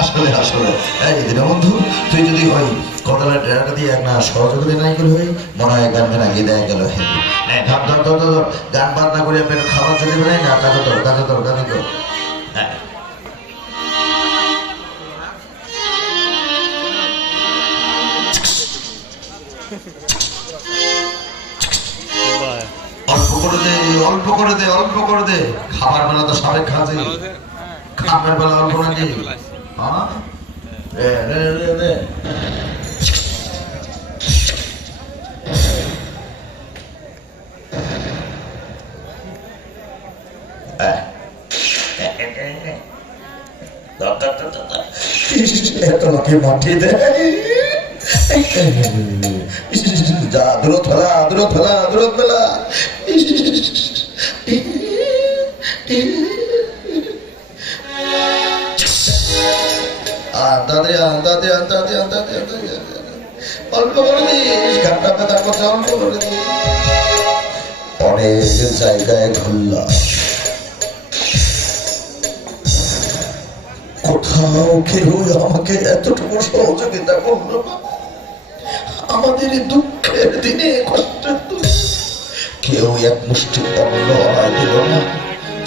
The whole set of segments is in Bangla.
আসলে আসলে এই দীনবন্ধু, তুই যদি ওই কদলের ডেরাটা দিয়ে একটা সহযোগিতা নাই করে হই মনে হয় গান গান গিয়ে দেয়া গেল। হ্যাঁ ধর ধর ধর ধর গান বাজনা করে পেট খাবার যদি বলে না কাজে তোর কাজে তোর কাজে তোর। হ্যাঁ অল্প করে দে অল্প করে দে অল্প করে দে। খাবার বেলা তো সাবেক খাজে, খাবার বেলা অল্প নাকি? হ্যাঁ রে রে রে রে তোমাকে মাটি দে যা দূরত ফেলা দূরত ফেলা দূরত ফেলা। দাদে দাদে দাদে দাদে অল্প করে দিস ঘাটটা পেতা কথা অল্প করে দিস। অনেক জায়গায় ঘুরলাম, কোথাও কেউ আমাকে এতটুকু সহযোগিতা করলো না। আমাদের দুঃখের দিনে কষ্টের দিনে কেউ এক মুষ্টি অন্ন দিল না।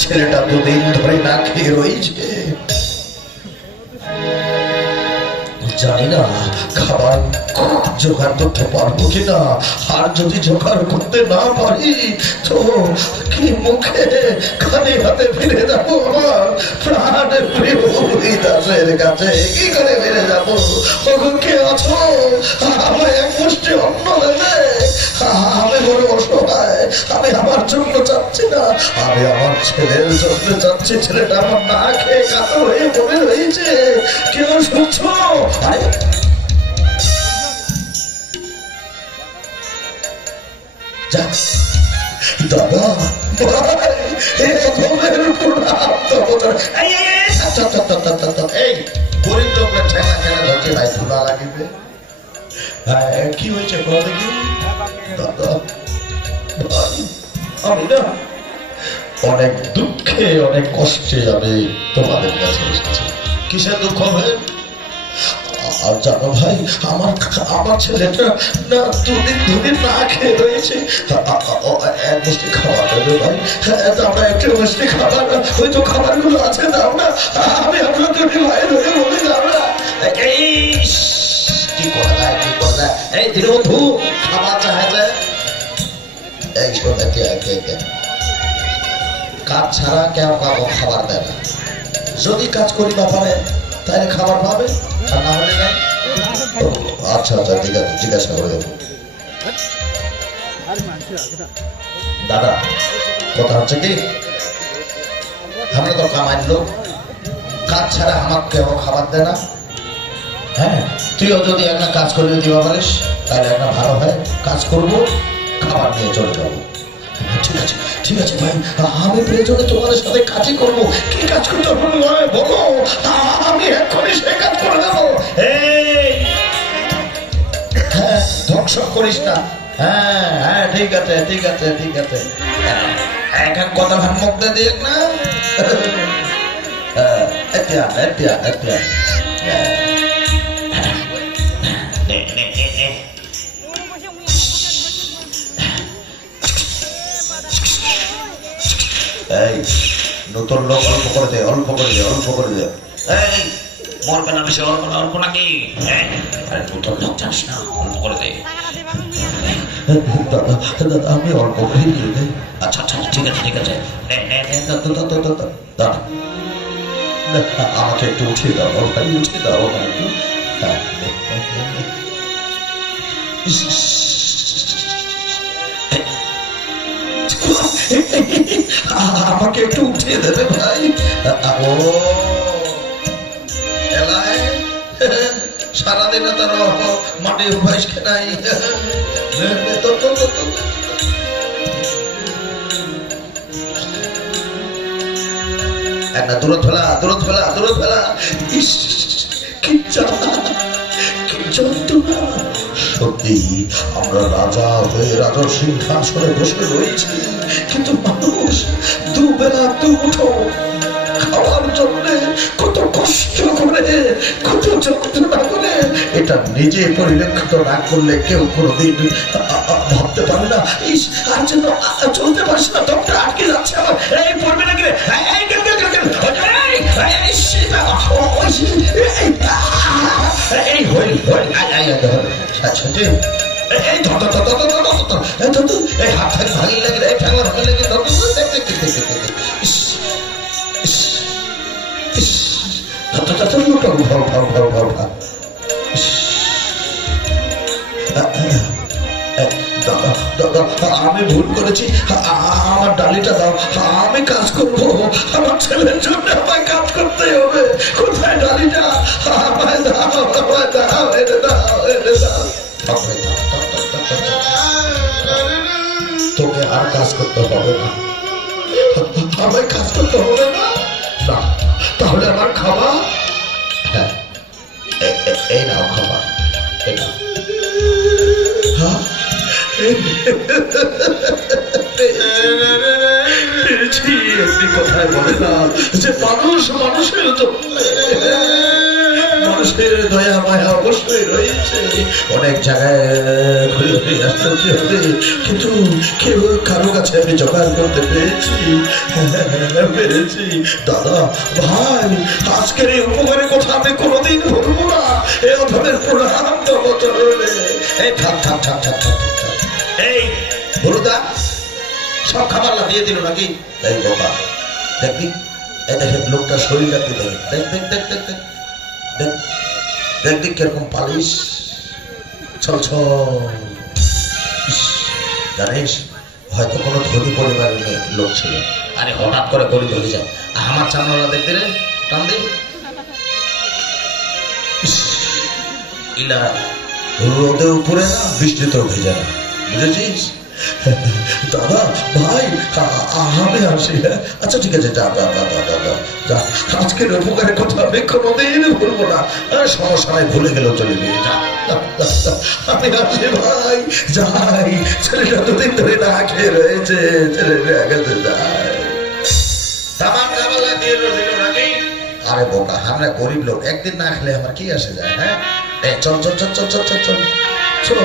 ছেলেটা দুদিন ধরে না খেয়ে রয়েছে, জানি না খাবার জোগাড় করতে পারবো কিনা। আর যদি জোগাড় করতে না পারি তো কি মুখে খালি হাতে ফিরে যাবো আমার প্রাণের প্রিয় দাসের কাছে? কি করে ফিরে যাবো? কে আছো? আমায় এক মুষ্টি অন্ন দেবে? আমি বড় অসহায়, আমি আমার জন্য চাচ্ছি না, আমি আমার ছেলের জন্য চাচ্ছি। ছেলেটা আমার না খেয়ে কাতো হয়ে পড়ে রয়েছে, কেউ শুনছো? দাদা কি হয়েছে দেখি? দাদা আমি না অনেক দুঃখে অনেক কষ্টে আমি তোমাদের কাছে এসেছি। কিসের দুঃখ ভাই? আর জানো ভাই, আমার ছেলেটা না দুদিন ধরে না খেয়ে রয়েছে। এক মুষ্টি খাবার দেবে ভাই? আমরা একটা মুষ্টি খাবার, ওই তো খাবারগুলো আছে দাও না। আমি আপনার দুটি ভাই ধরে বলি দাও না। কি করা যায় কি করা যায়? এই দীনবন্ধু খাবার চাইলে এই শোনে কাজ ছাড়া কেন কাউকে খাবার দেয় না? যদি কাজ করি না পারে তাহলে খাবার পাবে, আর না হলে নাই। আচ্ছা আচ্ছা ঠিক আছে, জিজ্ঞাসা করে দেবো। দাদা কথা হচ্ছে কি, আমরা তো কামাই লোক, কাজ ছাড়া আমাকে কেউ খাবার দেয় না। হ্যাঁ তুইও যদি একটা কাজ করে দিতে পারিস তাহলে একটা ভালো হয়, কাজ করবো খাবার নিয়ে চলে যাবো। ঠিক আছে ঠিক আছে ভাই, আমি প্রয়োজনে তোমাদের সাথে কাজই করবো। কি কাজ করতে হবে বলো, আমি এক্ষুনি সে কাজ করে দেবো। হ্যাঁ ধ্বংস করিস না। হ্যাঁ হ্যাঁ ঠিক আছে ঠিক আছে ঠিক আছে। এখন কথা ভাগ মধ্যে দেখ না। এতিয়া এতিয়া এতিয়া এই নতুন লোক অল্প করে দে অল্প করে দে অল্প করে দে। এই মরবে না বেশি, অল্প না অল্প নাকি? আরে নতুন লোক চাস না, অল্প করে দে। দাদা দাদা আমি অল্প করে দিয়ে দে। আচ্ছা আচ্ছা ঠিক আছে ঠিক আছে। দাদা আমাকে একটু উঠিয়ে দাও ভাই, উঠিয়ে দাও না একটু। আমাকে একটু উঠিয়ে দেবে ভাই? ও সারাদিনে তার মাটির ভাইস খেলাই। একটা দূরত ফেলা দূরত ফেলা দূরত ফেলা। সত্যি আমরা রাজা হয়ে রাজার সিংহাসনে বসে রয়েছি, কিন্তু মানুষ দুবেলা দুমুঠো খাওয়ার জন্য কত কষ্ট করে এটা নিজে পরিলক্ষিত না করলে কেউ কোনোদিন ভাবতে পারে না। আর জন্য চলতে পারছি না, ডক্টর আটকে যাচ্ছে আমার। এই পড়বে নাকি রে? এই হই আচ্ছা এই হাত থাকে ভাগি লাগে, এই ঠ্যাংলা ভাগি লাগে, আমি ভুল করেছি, আমার ডালিটা দাও, আমি কাজ করবো, আমার ছেলের জন্য আমায় কাজ করতে হবে। কোথায় ডালিটা? আমায় দাও, আমায় দাও, এনে দাও, এনে দাও। তোকে আর কাজ করতে হবে না, আমায় কাজ করতে হবে না। না তাহলে আমার খাবার, হ্যাঁ এই নাও খাবার, এটা কোথায় বলে না যে মানুষ মানুষের মানুষের দয়া মায়া অবশ্যই রয়েছে, অনেক জায়গায় ঘুরে ঘুরে আসতে হবে, কিন্তু কেউ কারো কাছে আমি জোগাড় করতে পেরেছি। দাদা ভাই, আজকের এই উপকারের কথা আমি কোনোদিন ভুলবো না। এই অধমের প্রণাম দেবো চরণে। এই থাক থাক থাক থাক থাক থাক, এই হলুদা সব খাবার দিয়ে দিল নাকি? এই বাবা দেখবি, এই দেখে লোকটার শরীরটাকে দেখ দেখ দেখ দেখ দেখ দেখ দেখ দেখ দেখ কিরকম পালিশ ছল ছল। জানিস হয়তো কোনো ধনী পরিবারের লোক ছিল, আরে হঠাৎ করে গরিব হয়ে যায়। আমার চামড়া দেখতে রে টান দে, ইলা রোদে উপরে না, বৃষ্টিতেও ভেজা না, বুঝেছিস? দাদা ভাই আমি আসি। আচ্ছা ঠিক আছে, যা যা যা যা যা যা, আজকের উপকারের কথা আমি কোনোদিন ভুলবো না। সমস্যা নাই, ভুলে গেলেও চলে গিয়ে যা, আমি আসি ভাই, যাই। ছেলেটা দুদিন ধরে না খেয়ে রয়েছে, ছেলেটা গেছে যায়। আরে বোকা, আমরা গরিব লোক, একদিন না খেলে আমার কি আসে যায়? হ্যাঁ চল চল চল চল চল চল চল চল।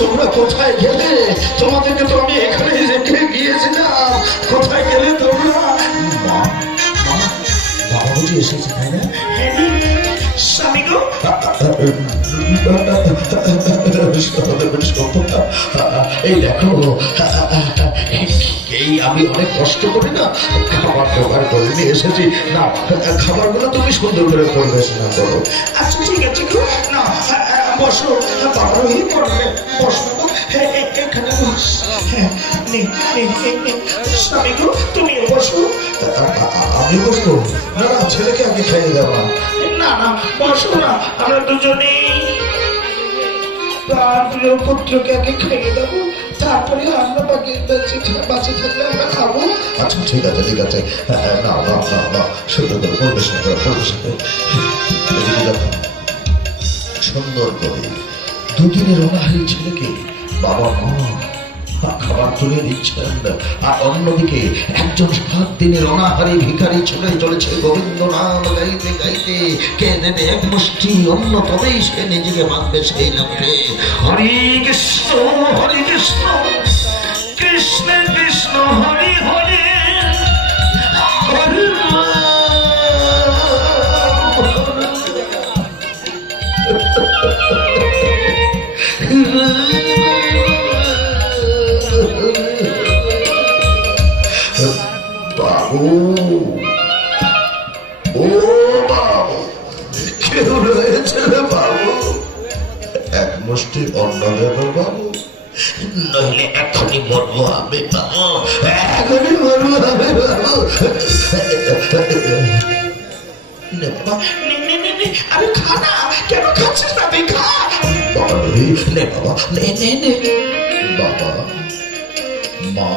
তোমরা কোথায় গেলে? তোমাদেরকে তো আমি এখানে রেখে গিয়েছিলাম, কোথায় গেলে তোমরা? বাবা বুঝি এসেছে তাই না? স্বামী গো, এই দেখো, এই আমি অনেক কষ্ট করে না খাবার জোগাড় করে নিয়ে এসেছি। না খাবারগুলো তুমি সুন্দর করে পরিবেশনা করো। আচ্ছা ঠিক আছে গো, না বসো, বাবা রোহিত পড়বে, বসো এখানে বস। স্বামী গো, তুমি বসো। আমি বসবো? না না, ছেলেকে আগে খাইয়ে দেওয়া। না না বসো না, আমরা দুজনেই। আমার প্রিয় পুত্রকে আগে খেয়ে দেবো, তারপরে আমরা বাঁচে থাকলে আমরা খাবো। আচ্ছা ঠিক আছে ঠিক আছে, না না না না, সুন্দর করে পরিবেশন করে পরিবেশন করে এদিকে দেখো, সুন্দর করে দুদিনের অনাহারী ছেলেকে বাবা মা খাবার তুলে দিচ্ছেন, আর অন্যদিকে একজন 7 দিনের অনাহারী ভিখারি চলে চলেছে গোবিন্দ নাম গাইতে গাইতে। কে দেবে এক মুষ্টি অন্য, তবেই সে নিজেকে মানবে সেই লক্ষ্যে। হরি কৃষ্ণ হরি কৃষ্ণ, কৃষ্ণ কৃষ্ণ হরি হরি, হরি বাবু, ও বাবু, কেউ রয়েছে বাবু, এক মুষ্টি অন্ন দেবে বাবু, নইলে এখনই মরবো আমি বাবু, এখনই মরবো আমি বাবু। আরে খা না, কেন খাচ্ছিস না? তুই খা বাবা, নে বাবা, নে নে নে বাবা। মা,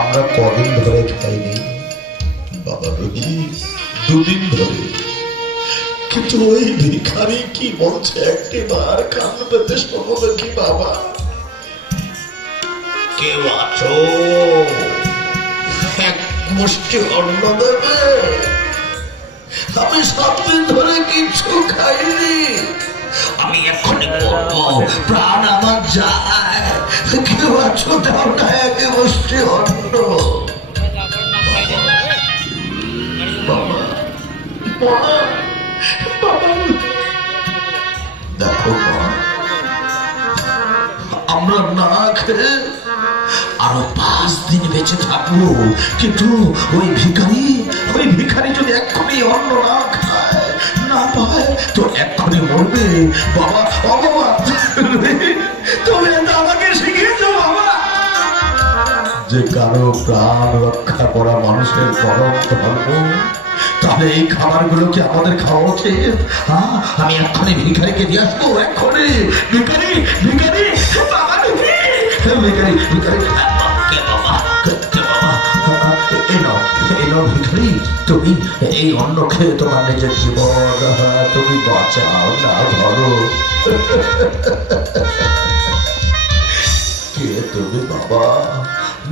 আমরা কদিন ধরে খাইনি বাবা, রবি 2 দিন ধরে, কিন্তু ওই ভিখারি কি বলছে একটিবার কান পেতে শোনো দেখি বাবা। কেউ আছো? এক মুষ্টি অন্ন দেবে? আমি 7 দিন ধরে কিছু খাইনি, আমি এখনই মরবো, প্রাণ আমার যায়, কেউ আছো? দাও না এক মুষ্টি অন্ন। বাবা বাবা বাবা, দেখো মা, আমরা না খেয়ে আরো 5 দিন বেঁচে থাকবো, কিন্তু ওই ভিখারি যদি এক্ষুনি অন্ন না খায় না পায় তো এক্ষুনি মরবে। বাবা ও বাবা, তুমি এটা আমাকে শিখিয়েছো বাবা, যে কারো প্রাণ রক্ষা করা মানুষের পরম ধর্ম। তাহলে এই খাবারগুলো কি আমাদের খাওয়া উচিত? হ্যাঁ, আমি এক্ষুনি ভিখারিকে দিয়ে আসবো, এক্ষুনি। ভিখারি ভিখারি বাবা, ভিখারি ভিখারি, এই নাও ভিখারি, তুমি এই অন্ন খেয়ে তোমার নিজের জীবন তুমি বাঁচাও না ধরো। কে তুমি বাবা?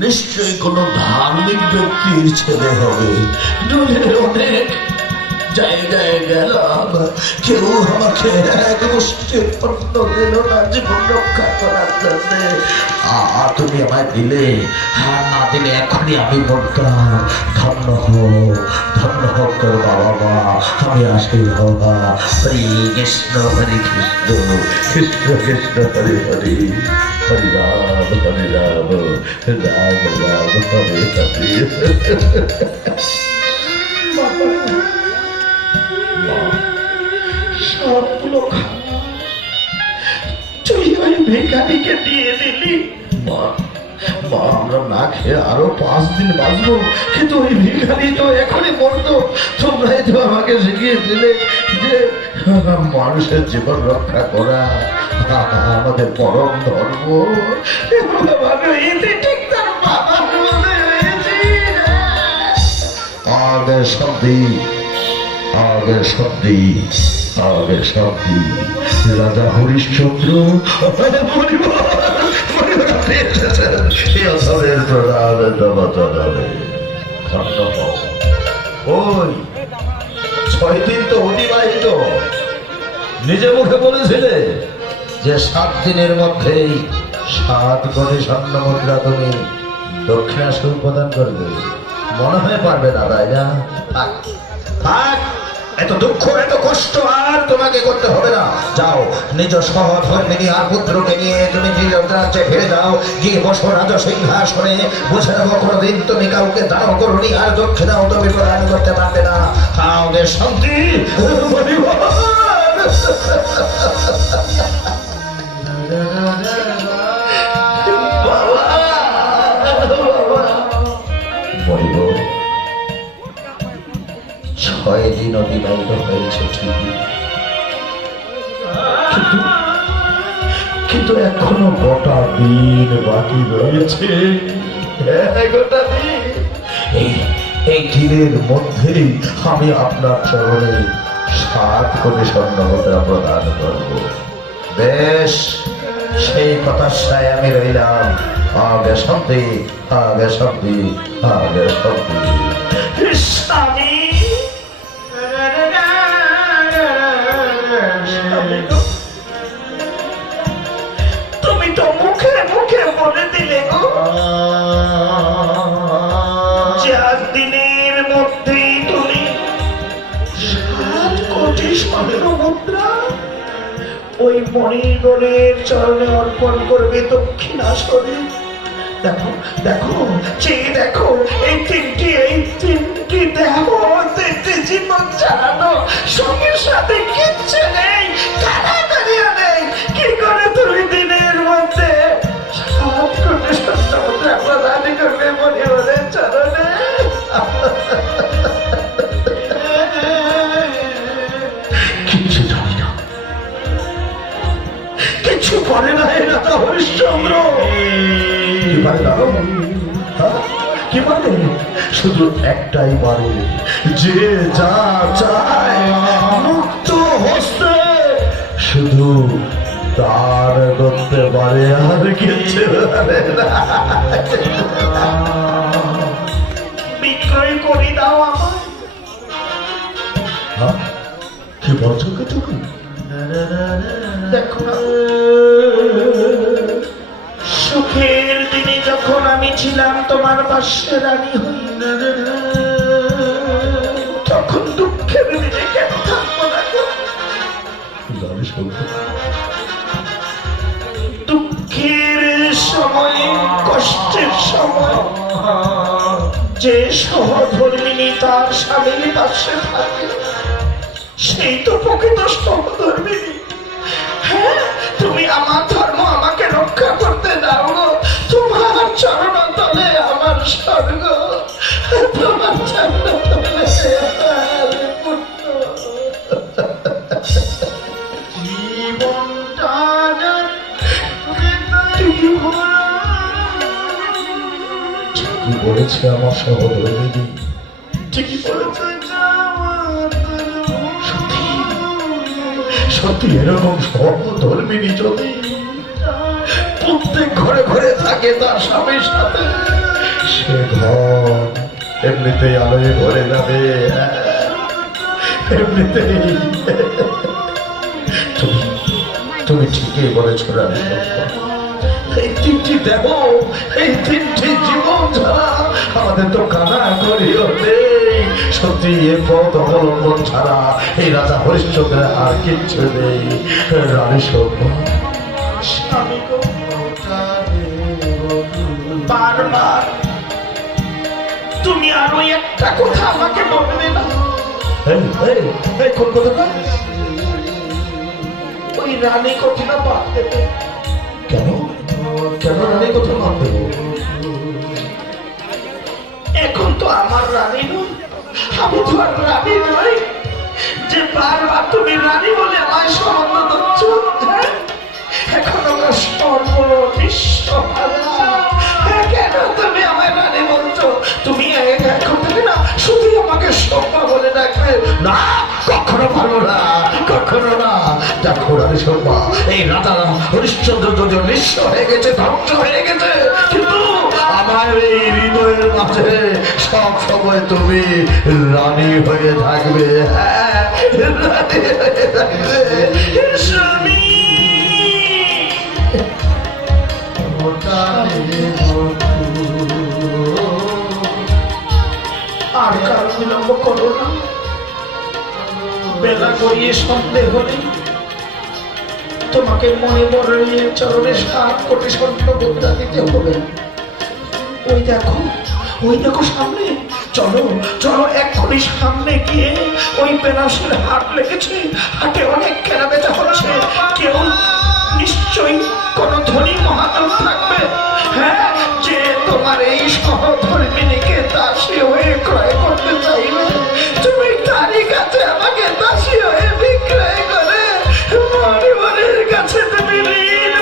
নিশ্চয়ই কোনো ধার্মিক ব্যক্তির ছেলে হবে। অনেক জায়গায় গেলাম, কেউ আমাকে এক মুষ্টি অন্ন দিল না জীবন রক্ষা করার জন্য। তুমি আমায় দিলে, আর না দিলে এখনই আমি বলতাম। ধন্য হোক তোর বাবা মা, আমি আসি বাবা। হরি কৃষ্ণ হরি কৃষ্ণ, কৃষ্ণ কৃষ্ণ হরি হরি, হরি রাম হরি রাম, রাম রাম হরি হরি। সবগুলো তুই ওই ভিখারিকে দিয়ে দিলি। মা, আমরা না খেয়ে আরো 5 দিন বাঁচবো, কিন্তু ওই ভিখারি তো এখনই মরতো। তোমরাই তো আমাকে শিখিয়ে দিলে যে মানুষের জীবন রক্ষা করা আমাদের পরম ধর্ম। আগের শব্দী রাজা হরিশ্চন্দ্র ওই 6 দিন তো অতিবাহিত, নিজে মুখে বলেছিলে যে 7 দিনের মধ্যেই 7 কোটি স্বর্ণ মুদ্রা তুমি দক্ষিণা শুল্ক প্রদান করবে। মনে হয় পারবে না, তাই না? থাক, এত দুঃখ এত কষ্ট আর তোমাকে করতে হবে না। যাও, নিজ সহধর্মিনী আর পুত্রকে নিয়ে তুমি নিজ রাজ্যে ফিরে যাও, গিয়ে বসো রাজ সিংহাসনে। বুঝে নেবো কোনোদিন তুমি কাউকে দান করনি, আর দক্ষিণাও তুমি প্রদান করতে পারবে না। আমাদের শান্তি বলিব। 6 দিন অতিবাহিত হয়েছে ঠিকই, কিন্তু এখনো গোটা দিন বাকি রয়েছে। গোটা দিন, এই দিনের মধ্যেই আমি আপনার চরণে 7 কোটি স্বর্ণ মুদ্রা প্রদান করব। বেশ, সেই কথায় আমি রইলাম। আগে শান্তি, আগে শান্তি, আগে শান্তি। স্বামী, তুমি তো মুখে মুখে বলে দিলে গো যে আজ দিনের মধ্যেই তুমি 7 কোটি স্বর্ণ মুদ্রা ওই মণিগণের চরণে অর্পণ করবে দক্ষিণাস্বরে। দেখো দেখো, চেয়ে দেখো, এই তিনটি দেখো, 3টি জীবন চালানো সঙ্গের সাথে কিচ্ছু নেই, কানাকানিও নেই। কি করে তুমি দিনের মধ্যে 7 কোটি স্বর্ণ মুদ্রা প্রদান করবে মণিগণের চরণে? কিচ্ছু জানি না, কিছু করে না এ রাজা হরিশ্চন্দ্র। কি পারে দাদা? কি পারে? শুধু একটাই পারে, যে যা চায় মুক্ত হস্তে শুধু দান করতে পারে, আর কিছু পারে না। বিক্রয় করে দাও আমায়। কি বলছো কি তুমি? দেখো না, সুখের দিনে যখন আমি ছিলাম তোমার পাশে রানী হই, তখন দুঃখের দিনে কেন থাকবো না গো? জানিস বলতে, দুঃখের সময়, কষ্টের সময় যে সহধর্মিনী তার স্বামীর পাশে থাকে, সেই তো প্রকৃত সহধর্মিনী। হ্যাঁ, তুমি আমার ধর্ম আমাকে রক্ষা করতে দাও গো। তোমার চরণ তলে আমার স্বর্গ, তোমার চরণ তলে আমার পুত্র। জীবনটা কি বলেছে আমার সহধর্মিনী? ঠিকই বলেছে। সত্যি এরকম সহধর্মিনী যদি প্রত্যেক ঘরে ঘরে থাকে তার স্বামীর সাথে, সে ঘর এমনিতেই আলোয় ভরে যাবে। এমনিতেই। তুমি ঠিকই বলেছ রানী। এই 3টি দেব, এই 3টি জীবন ছাড়া আমাদের তো কানা করিও নেই। সত্যি এ পথ অবলম্বন ছাড়া এই রাজা হরিশ্চন্দ্রের আর কিচ্ছু নেই। রানী সৌম্য, স্বামী গো, বারবার তুমি আরো একটা কথা আমাকে বলবে না? কোন কথা? ওই রানী কথা বাদ দেবে। কেন কেন রানী কথা বাদ দেবো? এখন তো আমার রানী নই, আমি তো আর রানী নই যে বারবার তুমি রানী বলে আমায় সম্মান দিচ্ছ। এখন আমরা সর্বনিঃস্বহারা। কেন তুমি আমায় রানী বলছো? তুমি এখন থেকে না শুধু আমাকে সৌম্যা বলে ডাকবে। না, কখনো পারবো না, কখনো না। দেখো রানী সৌম্যা, এই রাজা হরিশ্চন্দ্র যদিও নিঃস্ব হয়ে গেছে, ধ্বংস হয়ে গেছে, কিন্তু আমার এই হৃদয়ের মাঝে সব সময় তুমি রানী হয়ে থাকবে। হ্যাঁ, রানী হয়ে থাকবে। স্বামী, আর কার বিলম্ব করো না। বেলা গড়িয়ে সন্দেহ নেই, তোমাকে মনে মনে চরণে 7 কোটি স্বর্ণ মুদ্রা দিতে হবে। ওই দেখো সামনে, চলো চলো এক্ষুনি সামনে গিয়ে ওই বেনাসের হাট লেগেছে, হাটে অনেক কেনা বেচা হচ্ছে। কেউ নিশ্চয়ই কোন ধনী মহাজন থাকবে, হ্যাঁ, যে তোমার এই সহধর্মিনীকে দাসী হয়ে ক্রয় করতে চাইবে। তুমি তারই কাছে আমাকে দাসী হয়ে বিক্রয় করে মরিবরের কাছে তুমি ঋণ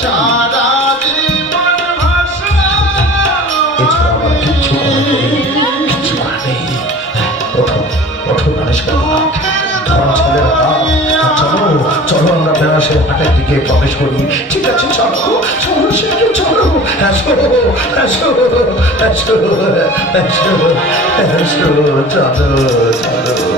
সারা জীবন ভাষা এছাড়া আমার কিচ্ছু করার নেই, কিচ্ছু করার নেই। ওঠো ওঠো গণেশ বাবা, ধরো ছেলের হাত। চলো চলো আমরা বেনাসের হাটের দিকে প্রবেশ করি। ঠিক আছে চলো চলো সেটা চলো। আসো আসো আসো আসো আসো চলো চলো।